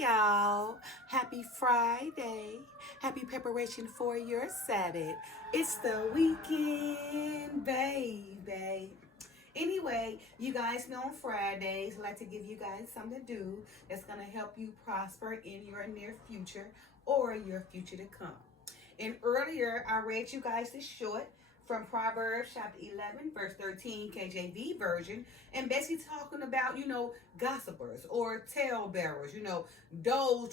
y'all. Happy Friday. Happy preparation for your Sabbath. It's the weekend, baby. Anyway, you guys know on Fridays, I like to give you guys something to do that's going to help you prosper in your near future or your future to come. And earlier, I read you guys this short from Proverbs chapter 11, verse 13, KJV version, and basically talking about, gossipers or talebearers, those,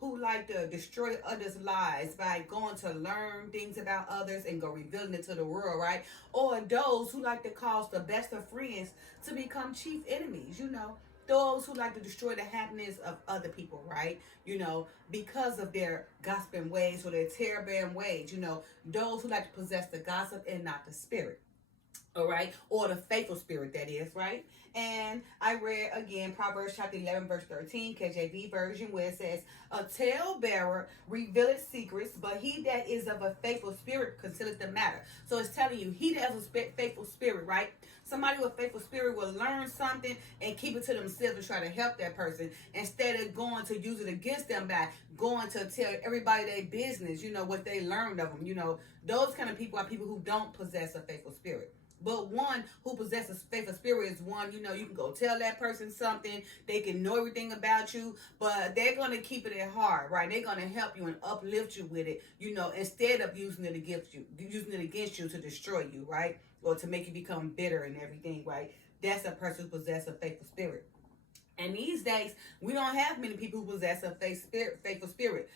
who like to destroy others' lives by going to learn things about others and go revealing it to the world, right? Or those who like to cause the best of friends to become chief enemies, those who like to destroy the happiness of other people, right? Because of their gossiping ways or their talebearing ways, those who like to possess the gossip and not the spirit. All right, or the faithful spirit, that is, right? And I read again Proverbs chapter 11, verse 13, KJV version, where it says, "A talebearer revealeth secrets, but he that is of a faithful spirit concealeth the matter." So it's telling you, he that has a faithful spirit, right? Somebody with a faithful spirit will learn something and keep it to themselves and try to help that person instead of going to use it against them by going to tell everybody their business, what they learned of them. Those kind of people are people who don't possess a faithful spirit. But one who possesses faithful spirit is one, you can go tell that person something. They can know everything about you, but they're going to keep it at heart, right? They're going to help you and uplift you with it, instead of using it against you to destroy you, right? Or to make you become bitter and everything, right? That's a person who possesses a faithful spirit. And these days, we don't have many people who possess a faithful spirit.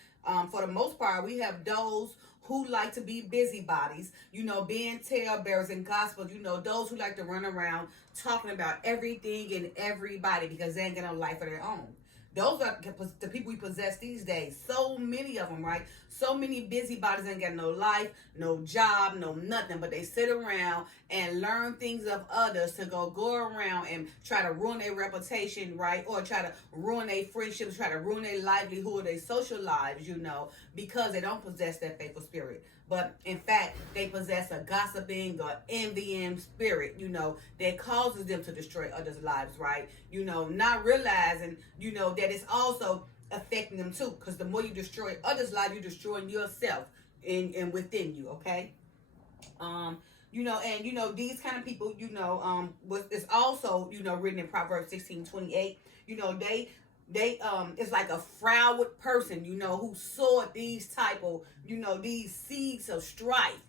For the most part, we have those who like to be busybodies, being talebearers and gospel, those who like to run around talking about everything and everybody because they ain't got no life of their own. Those are the people we possess these days. So many of them, right? So many busybodies ain't got no life, no job, no nothing, but they sit around and learn things of others to go around and try to ruin their reputation, right? Or try to ruin their friendships, try to ruin their livelihood, their social lives, because they don't possess that faithful spirit. But in fact, they possess a gossiping or envying spirit, that causes them to destroy others' lives, right? Not realizing, that it's also affecting them too. Because the more you destroy others' lives, you're destroying yourself and within you, okay? These kind of people, it's also, written in Proverbs 16:28, they it's like a froward person, who sowed these type of, these seeds of strife,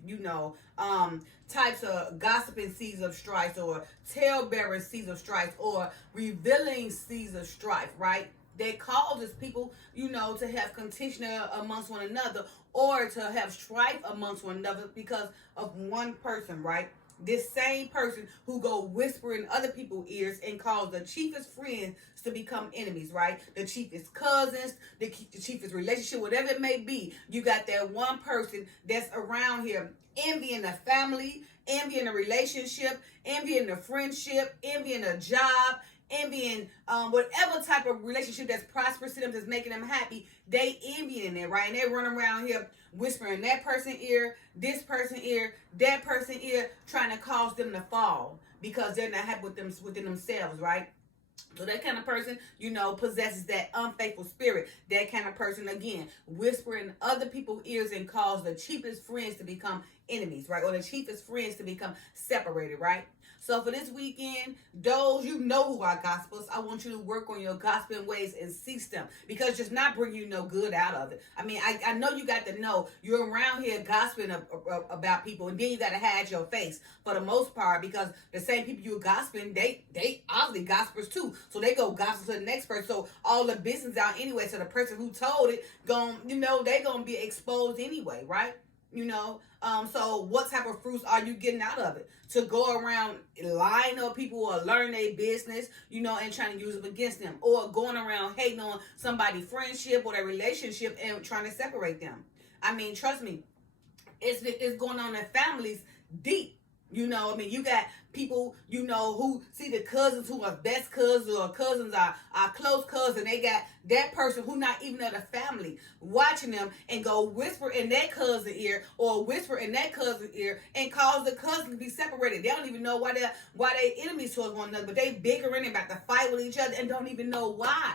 types of gossiping seeds of strife or talebearing seeds of strife or revealing seeds of strife, right? That causes people, to have contention amongst one another or to have strife amongst one another because of one person, right? This same person who go whisper in other people's ears and cause the chiefest friends to become enemies, right? The chiefest cousins, the chiefest relationship, whatever it may be. You got that one person that's around here envying the family, envying the relationship, envying the friendship, envying a job, envying whatever type of relationship that's prosperous to them, that's making them happy. They envying it, right? And they run around here whispering that person ear, this person ear, that person ear, trying to cause them to fall because they're not happy within themselves, right? So that kind of person, possesses that unfaithful spirit. That kind of person, again, whispering other people's ears and cause the cheapest friends to become enemies, right? Or the cheapest friends to become separated, right? So for this weekend, those who are gospels, I want you to work on your gospel ways and cease them because just not bring you no good out of it. I mean, I know you got to know you're around here gossiping about people, and then you got to hide your face for the most part because the same people you're gossiping, they obviously gossipers too. So they go gossip to the next person. So all the business out anyway. So the person who told it, they gonna be exposed anyway, right? So what type of fruits are you getting out of it? To go around lying on people or learning their business, and trying to use them against them, or going around hating on somebody's friendship or their relationship and trying to separate them. I mean, trust me, it's going on in families deep. You got people, who see the cousins who are best cousins or cousins are close cousins. They got that person who not even of the family watching them and go whisper in that cousin's ear or whisper in that cousin's ear and cause the cousins to be separated. They don't even know why they enemies towards one another, but they bickering about to fight with each other and don't even know why.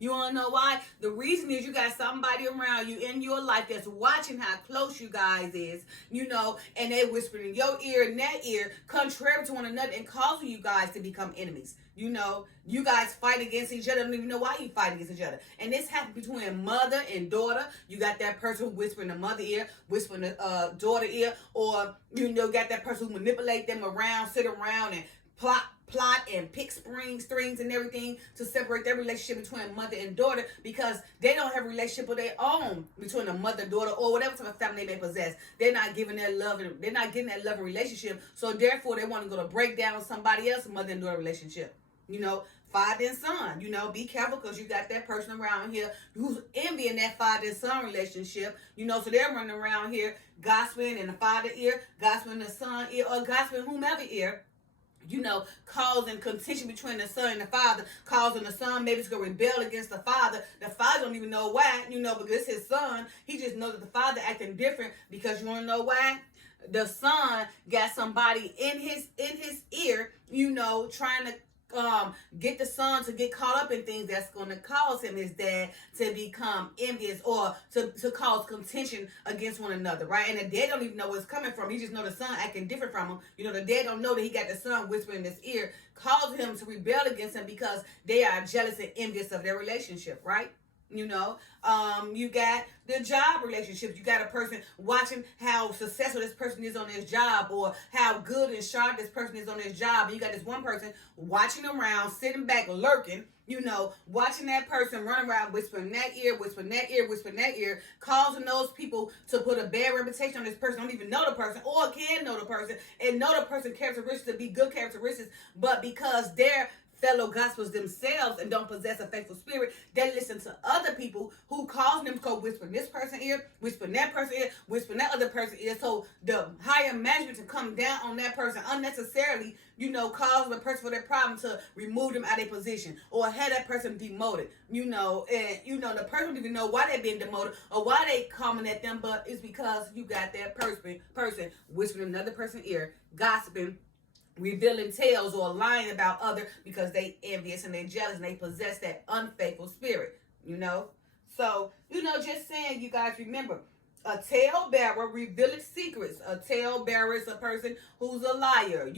You want to know why? The reason is you got somebody around you in your life that's watching how close you guys is, and they whispering in your ear and that ear, contrary to one another, and causing you guys to become enemies. You guys fight against each other. Don't even know why you fight against each other. And this happens between mother and daughter. You got that person whispering the mother ear, whispering the daughter ear, or got that person who manipulate them around, sit around and plot and pick strings and everything to separate their relationship between mother and daughter, because they don't have a relationship of their own between a mother, daughter, or whatever type of family they may possess. They're not giving that love, and they're not getting that loving relationship. So therefore, they want to go to break down somebody else's mother and daughter relationship. Father and son. Be careful, because you got that person around here who's envying that father and son relationship. So they're running around here gossiping in the father ear, gossiping in the son ear, or gossiping whomever ear. Causing contention between the son and the father, causing the son maybe to go rebel against the father. The father don't even know why, because it's his son. He just knows that the father acting different, because you want to know why? The son got somebody in his ear, trying to get the son to get caught up in things that's going to cause him, his dad, to become envious, or to cause contention against one another, right? And the dad don't even know where it's coming from. He just know the son acting different from him. The dad don't know that he got the son whispering in his ear, causing him to rebel against him, because they are jealous and envious of their relationship, right? You got the job relationships. You got a person watching how successful this person is on his job, or how good and sharp this person is on his job. And you got this one person watching around, sitting back, lurking, watching that person run around, whispering that ear, whispering that ear, whispering that ear, causing those people to put a bad reputation on this person. Don't even know the person, or can know the person, and know the person's characteristics to be good characteristics, but because they're fellow gospels themselves and don't possess a faithful spirit, they listen to other people who cause them to go whisper in this person's ear, whisper in that person's ear, whisper in that other person's ear. So the higher management to come down on that person unnecessarily, cause the person for their problem to remove them out of their position, or have that person demoted, and the person don't even know why they're being demoted or why they coming at them, but it's because you got that person whispering in another person's ear, gossiping, revealing tales, or lying about other, because they envious and they jealous and they possess that unfaithful spirit. So just saying, you guys remember, a talebearer revealeth secrets. A talebearer is a person who's a liar,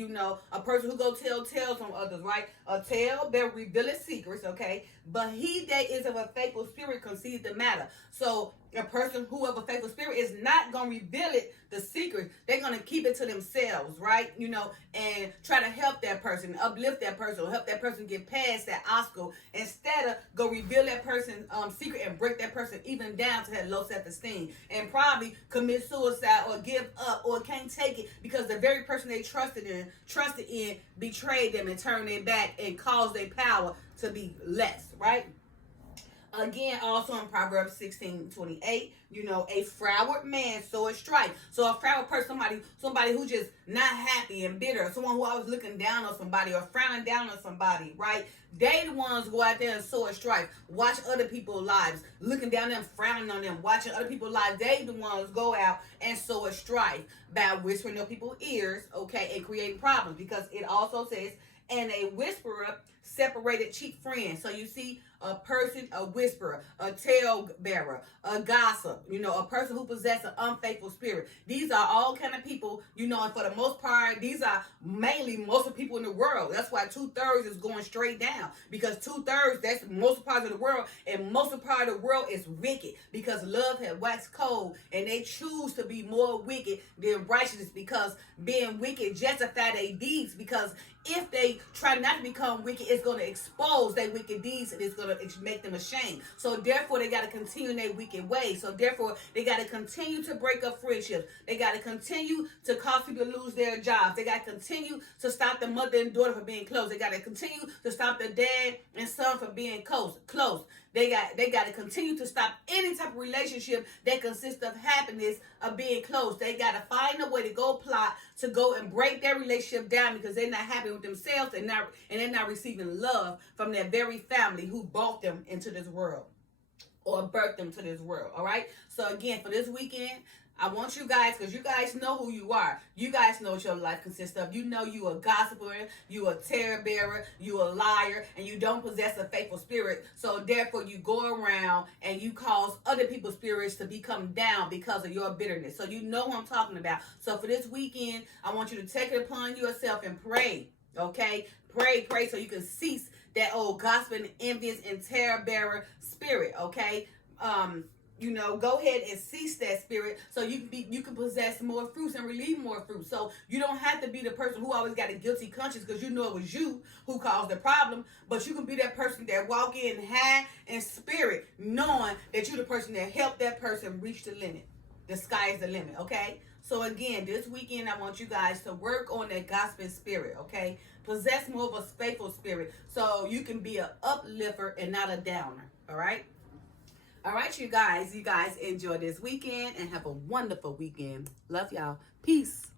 a person who go tell tales from others, right? A talebearer revealeth secrets, okay? But he that is of a faithful spirit conceives the matter. So a person who of a faithful spirit is not going to reveal the secret. They're going to keep it to themselves, right? And try to help that person, uplift that person, or help that person get past that obstacle, instead of go reveal that person's secret and break that person even down to that low self-esteem, and probably commit suicide or give up or can't take it, because the very person they trusted in betrayed them and turned their back and caused their power to be less, right? Again, also in Proverbs 16:28, a froward man soweth strife. So a froward person, somebody who just not happy and bitter, someone who always looking down on somebody or frowning down on somebody, right? They the ones go out there and sow a strife. Watch other people's lives, looking down them, frowning on them, watching other people's lives. They the ones go out and sow a strife by whispering in people's ears, okay, and creating problems, because it also says, and a whisperer separated cheap friends. So you see, a person, a whisperer, a talebearer, a gossip, a person who possesses an unfaithful spirit. These are all kind of people, and for the most part, these are mainly most of the people in the world. That's why 2/3 is going straight down, because 2/3, that's most part of the world, and most of the part of the world is wicked, because love has waxed cold, and they choose to be more wicked than righteousness, because being wicked justify their deeds, because if they try not to become wicked, it's going to expose their wicked deeds, and it's going to make them ashamed. So therefore, they got to continue in their wicked ways. So therefore, they got to continue to break up friendships. They got to continue to cause people to lose their jobs. They got to continue to stop the mother and daughter from being close. They got to continue to stop the dad and son from being close. They got to continue to stop any type of relationship that consists of happiness of being close. They got to find a way to go plot to go and break their relationship down, because they're not happy with themselves, and they're not receiving love from their very family who brought them into this world or birthed them to this world. All right. So again, for this weekend, I want you guys, because you guys know who you are. You guys know what your life consists of. You know you a gossiper, you a terror bearer, you a liar, and you don't possess a faithful spirit. So therefore you go around and you cause other people's spirits to become down because of your bitterness. So you know what I'm talking about. So for this weekend, I want you to take it upon yourself and pray. Okay? Pray so you can cease that old gossiping, envious, and terror bearer spirit. Okay? Go ahead and cease that spirit so you can possess more fruits and relieve more fruits. So you don't have to be the person who always got a guilty conscience because you know it was you who caused the problem, but you can be that person that walk in high in spirit, knowing that you're the person that helped that person reach the limit. The sky is the limit, okay? So again, this weekend I want you guys to work on that gospel spirit, okay? Possess more of a faithful spirit so you can be an uplifter and not a downer, all right? All right, you guys enjoy this weekend and have a wonderful weekend. Love y'all. Peace.